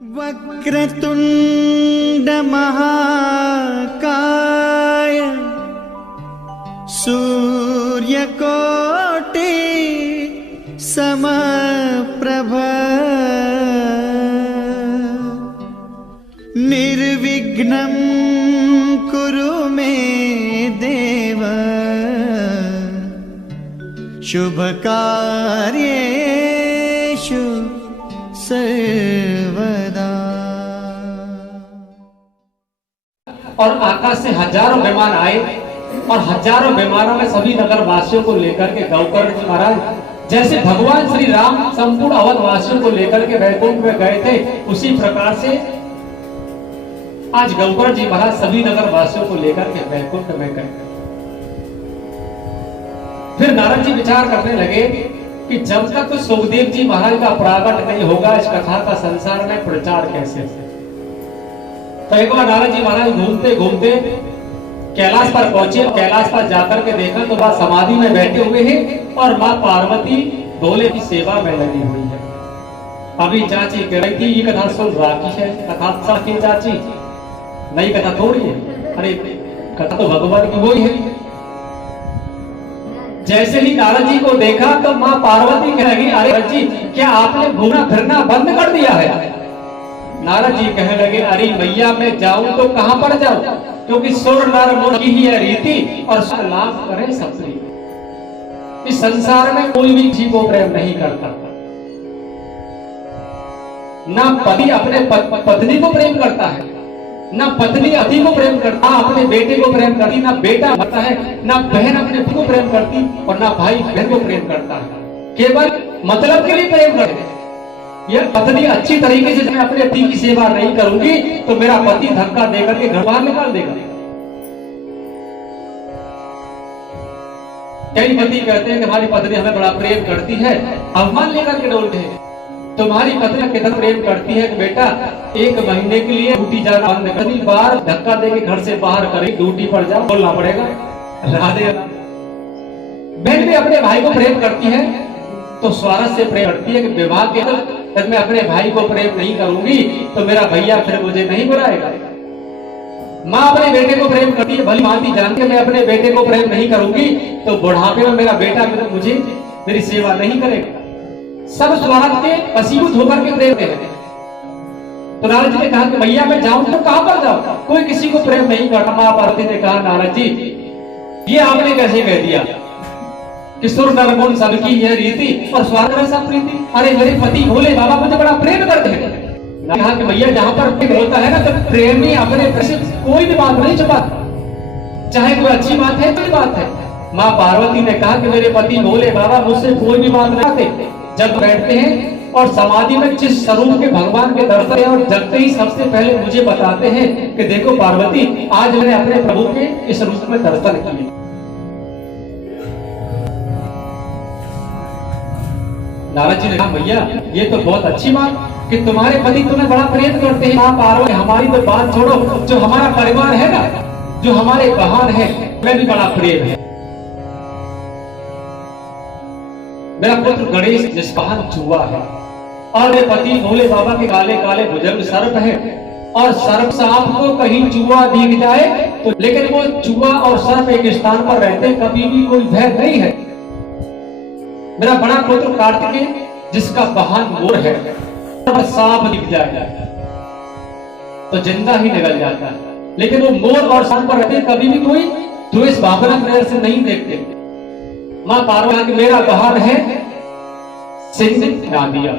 वक्रतुंड महाकाय सूर्यकोटि समप्रभ निर्विघ्नं कुरु मे देव शुभ कार्येषु सर्वदा। और आकाश से हजारों विमान आए और हजारों विमानों में सभी नगर वासियों को लेकर के गौकर्ण जी महाराज जैसे भगवान श्री राम संपूर्ण अवध वासियों को लेकर के वैकुंठ में गए थे, उसी प्रकार से आज गौकर्ण जी महाराज सभी नगर वासियों को लेकर के वैकुंठ में गए। फिर नारद जी विचार करने लगे कि जब तक तो सुखदेव जी महाराज का प्रागट नहीं होगा, इस कथा का संसार में प्रचार कैसे। तो एक बार नारद जी महाराज घूमते घूमते कैलाश पर पहुंचे। कैलाश पर जाकर के देखा तो वह समाधि में बैठे हुए हैं और माँ पार्वती भोले की सेवा में लगी हुई है। अभी चाची कह रही थी ये कथा सुन राखी है, कथा की चाची नई कथा थोड़ी है, अरे कथा तो भगवान की वही है। जैसे ही नारद जी को देखा तो माँ पार्वती कह लगी, अरे जी क्या आपने घूमना फिरना बंद कर दिया है। नारद जी कहने लगे, अरे मैया मैं जाऊं तो कहां पर जाऊं, क्योंकि सुर नर मुनि की ही है रीति और लाभ करे सबसे। इस संसार में कोई भी किसी को प्रेम नहीं करता, ना पति अपने पत्नी को प्रेम करता है, ना पत्नी पति को प्रेम करता, अपने बेटे को प्रेम करती, ना बेटा करता है, ना बहन अपने को प्रेम करती और ना भाई बहन को प्रेम करता है। केवल मतलब के लिए प्रेम करते हैं। यह पत्नी अच्छी तरीके से मैं अपने पति की सेवा नहीं करूंगी तो मेरा पति धक्का देकर के घर बाहर निकाल देगा। कई पति कहते हैं कि हमारी पत्नी हमें बड़ा प्रेम करती है, अवमान लेकर के डोलते हैं। तुम्हारी पत्नी कितना प्रेम करती है कि बेटा 1 महीने के लिए ड्यूटी जाना बंद कर दी, बार धक्का देके घर से बाहर करे, ड्यूटी पर जाओ, बोलना पड़ेगा राधे। बहन भी अपने भाई को प्रेम करती है तो स्वार्थ से प्रेम करती है कि विवाह के तक मैं अपने भाई को प्रेम नहीं करूंगी तो मेरा भैया फिर मुझे नहीं बुलाएगा। माँ अपने बेटे को प्रेम करती है, भली भांति जानती है मैं अपने बेटे को प्रेम नहीं करूंगी तो बुढ़ापे में मेरा बेटा मुझे मेरी सेवा नहीं करेगा। सब स्वार्थ के वशीभूत होकर के प्रेम है। तो नारद जी ने कहा कि भैया मैं जाऊं तो कहां पर जाऊं, कोई किसी को प्रेम नहीं करता। माँ पार्वती ने कहा नारद जी ये आपने कैसे कह दिया कि सुर नर मुनि सबकी यह रीति और स्वार्थ में सब प्रीति। अरे मेरे पति भोले बाबा मुझे बड़ा प्रेम करते हैं। कहा कि भैया जहां पर प्रेम होता है ना तो प्रेमी अपने कोई भी बात नहीं छुपाता, चाहे कोई अच्छी बात है कोई बात है। माँ पार्वती ने कहा कि मेरे पति भोले बाबा मुझसे कोई भी बात नहीं करते। जब बैठते हैं और समाधि में जिस स्वरूप के भगवान के दर्शन है और जगते ही सबसे पहले मुझे बताते हैं कि देखो पार्वती आज मैंने अपने प्रभु के इस रूप में दर्शन किए। नारद जी ने कहा भैया ये तो बहुत अच्छी बात कि तुम्हारे पति तुम्हें बड़ा प्रेम करते हैं। माँ पार्वती हमारी तो बात छोड़ो, जो हमारा परिवार है ना, जो हमारे बहन है मैं भी बड़ा प्रेम है। मेरा पुत्र गणेश निष्पान चूहा है और मेरे पति भोले बाबा के काले काले बुजुर्ग सर्प है और सर्प सांप को कहीं चूहा दिख जाए तो, लेकिन वो चूहा और सर्प एक स्थान पर रहते कभी भी कोई भय नहीं है। मेरा बड़ा पुत्र कार्तिकेय जिसका वाहन मोर है, सांप दिख जाए तो जिंदा ही निकल जाता है, लेकिन वो मोर और सांप पर रहते कभी भी कोई द्वेष भावना नजर से नहीं देखते। माँ पार्वती मेरा वाहन है सिंह नादिया,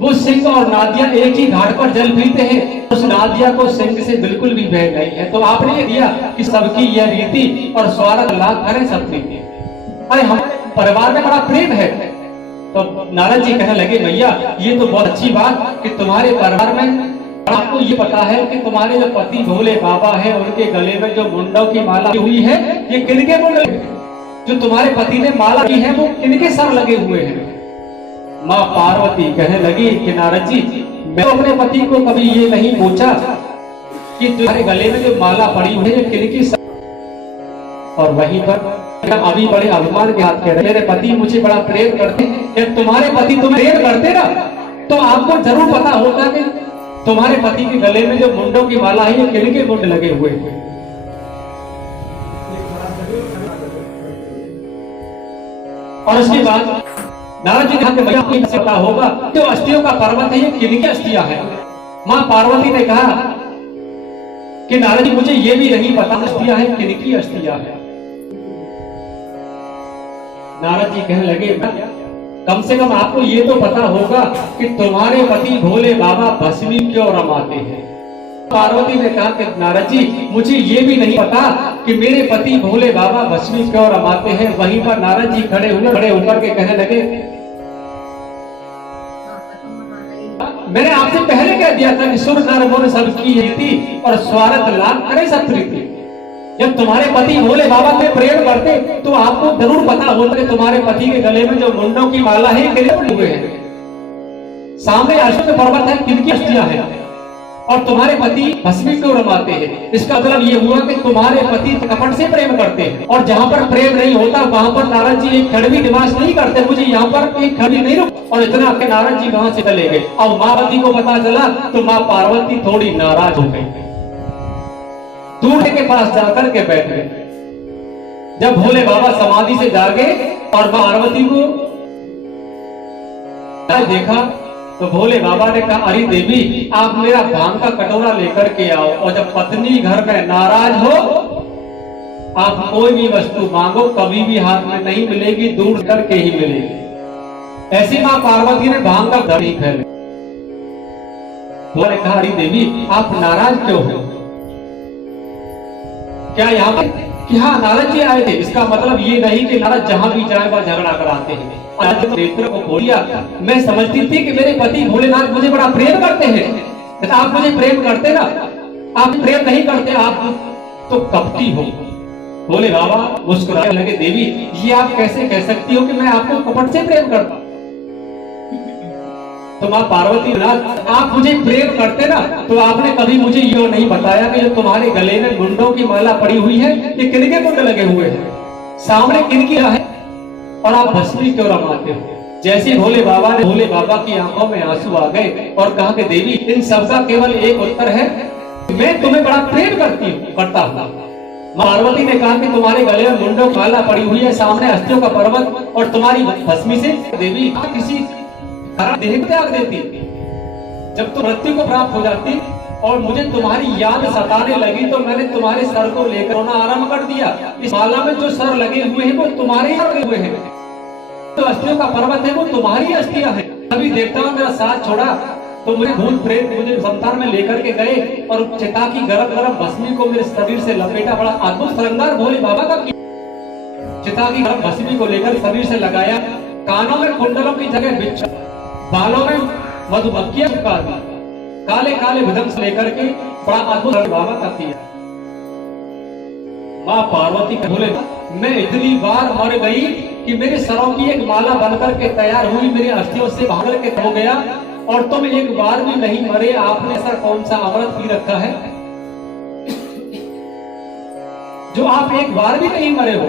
वो सिंह और नादिया एक ही घाट पर जल पीते हैं, उस नादिया को सिंह से बिल्कुल भी भय नहीं है। तो आपने ये दिया कि सबकी यह रीति और स्वार्थ लाभ करें सब प्रीति। अरे हमारे परिवार में बड़ा प्रेम है। तो नारद जी कहने लगे भैया ये तो बहुत अच्छी बात कि तुम्हारे परिवार में आपको ये पता है कि तुम्हारे जो पति भोले बाबा है उनके गले में जो मुंडों की माला हुई है ये किनके मुंड, जो तुम्हारे पति ने माला की है वो किनके सर लगे हुए हैं। माँ पार्वती कहने लगी कि नारद जी मैं अपने पति को कभी ये नहीं पूछा कि तुम्हारे गले में जो माला पड़ी हुई है किनकी सर, और वहीं पर अभी बड़े अभिमान के हाथ कह रहे मेरे पति मुझे बड़ा प्रेम करते हैं। तुम्हारे पति तुम्हें प्रेम करते ना तो आपको जरूर पता होगा कि तुम्हारे पति के गले में जो मुंडों की माला है ये किनके मुंड लगे हुए हैं? और उसके बाद नारद जी ने कहा कि भैया आपको पता होगा जो अस्थियों का पर्वत है ये किनकी अस्थियां हैं? मां पार्वती ने कहा कि नारद जी मुझे ये भी नहीं पता अस्थियां हैं किनकी अस्थियां हैं। नारद जी कहने लगे कम से कम आपको ये तो पता होगा कि तुम्हारे पति भोले बाबा भस्मी क्यों रमाते हैं। पार्वती ने कहा कि नारद जी मुझे ये भी नहीं पता कि मेरे पति भोले बाबा भस्मी क्यों रमाते हैं। वहीं पर नारद जी खड़े होकर के कहने लगे मैंने आपसे पहले कह दिया था कि सुर नर मुर सबकी रीति और स्वार्थ लाभ करे सब प्रीति। जब तुम्हारे पति भोले बाबा में प्रेम करते तो आपको जरूर पता होता कि तुम्हारे पति के गले में जो मुंडों की माला है कितने हुए हैं। सामने अश्वत्थ पर्वत है किनकी अस्थियां हैं और तुम्हारे पति भस्मी क्यों रमाते हैं। इसका मतलब ये हुआ कि तुम्हारे पति कपट से प्रेम करते हैं और जहां पर प्रेम नहीं होता वहां पर नारद जी एक क्षण भी निवास नहीं करते। मुझे यहाँ पर एक क्षण भी नहीं रुक और इतना के नारद जी वहां से चले गए। अब माँ पार्वती को पता चला तो माँ पार्वती थोड़ी नाराज हो गई, दूर के पास जाकर के बैठ गए। जब भोले बाबा समाधि से जागे और माँ पार्वती को देखा तो भोले बाबा ने कहा अरे देवी आप मेरा भांग का कटोरा लेकर के आओ और जब पत्नी घर में नाराज हो आप कोई भी वस्तु मांगो कभी भी हाथ में नहीं मिलेगी, दूर करके ही मिलेगी। ऐसी मां पार्वती ने भांग का दर ही फैले। भोले ने कहा अरे देवी आप नाराज क्यों हो? क्या यहाँ पर कि हाँ नारद जी आए थे, इसका मतलब ये नहीं कि नारद जहां भी जाए वह झगड़ा कराते हैं। आज नेत्र को खोलिया मैं समझती थी कि मेरे पति भोलेनाथ मुझे बड़ा प्रेम करते हैं। आप मुझे प्रेम करते ना, आप प्रेम नहीं करते आप तो कपटी हो। भोले बाबा मुस्कुराने लगे देवी ये आप कैसे कह सकती हो कि मैं आपको कपट से प्रेम करता। तो मां पार्वती नाथ आप मुझे प्रेम करते ना तो आपने कभी मुझे ये नहीं बताया कि जो तुम्हारे गले में मुंडों की माला पड़ी हुई है ये किनके मुंड लगे हुए हैं, सामने किनकी है और आप भस्मी क्यों रमाते हो। जैसे भोले बाबा की आंखों में आंसू आ गए और कहा कि देवी इन सबका केवल एक उत्तर है, मैं तुम्हें बड़ा प्रेम करता हूँ। पार्वती ने कहा कि तुम्हारे गले में मुंडों की माला पड़ी हुई है, सामने अस्थियों का पर्वत और तुम्हारी भस्मी से देवी किसी देह को त्याग देती। जब तुम मृत्यु को प्राप्त हो जाती और मुझे तुम्हारी याद सताने लगी तो मैंने तुम्हारे सर को लेकर रोना आरंभ कर दिया। इस माला में जो सर लगे हुए हैं वो तुम्हारे ही लगे हुए हैं, तो अस्थियों का पर्वत है वो तुम्हारी अस्थियां हैं। अभी देखता हूँ मेरा साथ छोड़ा तो मुझे भूत प्रेत मुझे संसार में लेकर के गए और चिता की गरम गरम भस्मी को मेरे शरीर से लपेटा। बड़ा अद्भुत श्रृंगार भोले बाबा का किया। चिता की गरम भस्मी को लेकर शरीर से लगाया, कानों में कुंडलों की जगह बिच्छा, बालों में मधुमक्खियां चिपका दी, काले काले भुजंग लेकर के बड़ा अद्भुत बाबा का किया। मां पार्वती बोले मैं इतनी बार मर गई कि मेरे सरों की एक माला बनकर के तैयार हुई, मेरी अस्थियों से भाग के हो गया और तुम एक बार भी नहीं मरे। आपने ऐसा कौन सा अमृत पी रखा है जो आप एक बार भी नहीं मरे हो।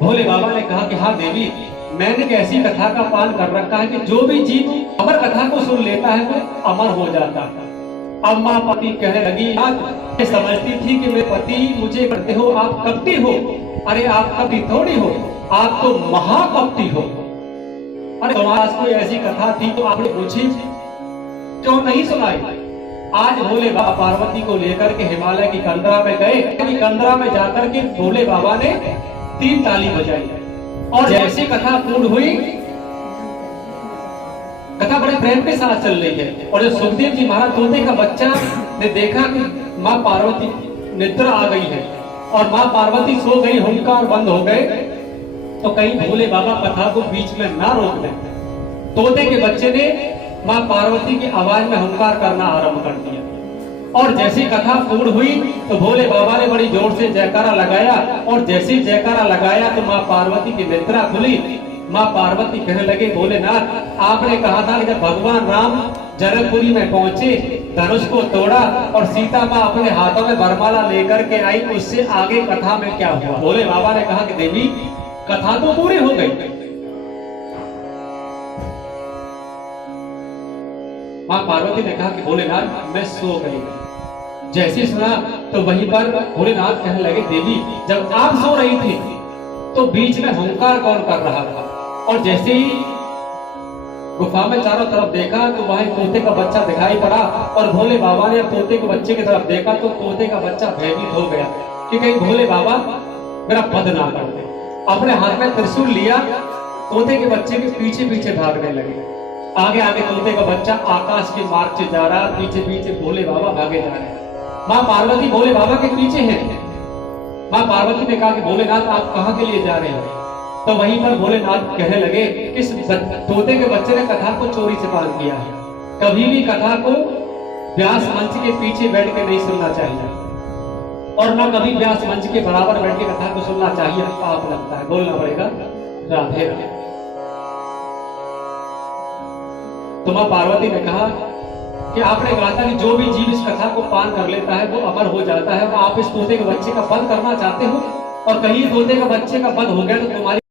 भोले बाबा ने कहा कि हाँ देवी मैंने एक ऐसी कथा का पान कर रखा है कि जो भी जीव अमर कथा को सुन लेता है वो अमर हो जाता है। अब मां पति कहने लगी आज समझती थी कि मेरे पति मुझे करते हो आप कपटी हो। अरे आप कपटी थोड़ी हो, आप तो महाकपटी हो। अरे तुम्हारे पास कोई ऐसी कथा थी तो आपने पूछी क्यों नहीं सुनाई। आज भोले बाबा पार्वती को लेकर के हिमालय की कंदरा में गए। कंदरा में जाकर के भोले बाबा ने 3 ताली बजाई और जैसी कथा पूर्ण हुई, कथा बड़े प्रेम के साथ चल रही है और जब सुखदेव जी महाराज तोते का बच्चा ने देखा कि मां पार्वती निद्रा आ गई है और मां पार्वती सो गई, हुंकार बंद हो गए, तो कहीं भोले बाबा कथा को बीच में ना रोक दें। तोते के बच्चे ने मां पार्वती की आवाज में हुंकार करना आरंभ कर दिया और जैसी कथा पूर्ण हुई तो भोले बाबा ने बड़ी जोर से जयकारा लगाया और जैसे जयकारा लगाया तो मां पार्वती की निद्रा खुली। मां पार्वती कहने लगे भोलेनाथ आपने कहा था कि जब भगवान राम जनकपुरी में पहुंचे, धनुष को तोड़ा और सीता मां अपने हाथों में वरमाला लेकर के आई, उससे आगे कथा में क्या हुआ। भोले बाबा ने कहा कि देवी कथा तो पूरी हो गई, माँ पार्वती ने कहा कि भोलेनाथ मैं सो गई। जैसे ही सुना तो वहीं पर भोलेनाथ कहने लगे, देवी जब आप सो रही थी तो बीच में हुंकार कौन कर रहा था? और जैसे ही गुफा में चारों तरफ देखा तो वहां तोते का बच्चा दिखाई पड़ा, और भोले बाबा ने तोते के बच्चे की तरफ देखा तो तोते का बच्चा भयभीत हो गया कि कहीं भोले बाबा मेरा वध ना कर दे। अपने हाथ में त्रिशूल लिया, तोते के बच्चे के पीछे पीछे भागने लगे। आगे आगे तोते का बच्चा आकाश के मार्ग से जा रहा, पीछे पीछे भोले बाबा भागे जा रहे हैं। माँ पार्वती भोले बाबा के पीछे हैं। माँ पार्वती ने कहा कि भोलेनाथ आप कहाँ के लिए जा रहे हो? तो वहीं पर भोलेनाथ कहने लगे, इस तोते के बच्चे ने कथा को चोरी से पालन किया है। कभी भी कथा को व्यास मंच के पीछे बैठ के नहीं सुनना चाहिए, और न कभी व्यास मंच के बराबर बैठ के कथा को सुनना चाहिए, पाप लगता है। बोलना पड़ेगा राधे राधे। तो मां पार्वती ने कहा कि आपने कहा था कि जो भी जीव इस कथा को पान कर लेता है वो अमर हो जाता है। आप इस तोते के बच्चे का वध करना चाहते हो, और कहीं तोते का बच्चे का वध हो गया तो तुम्हारी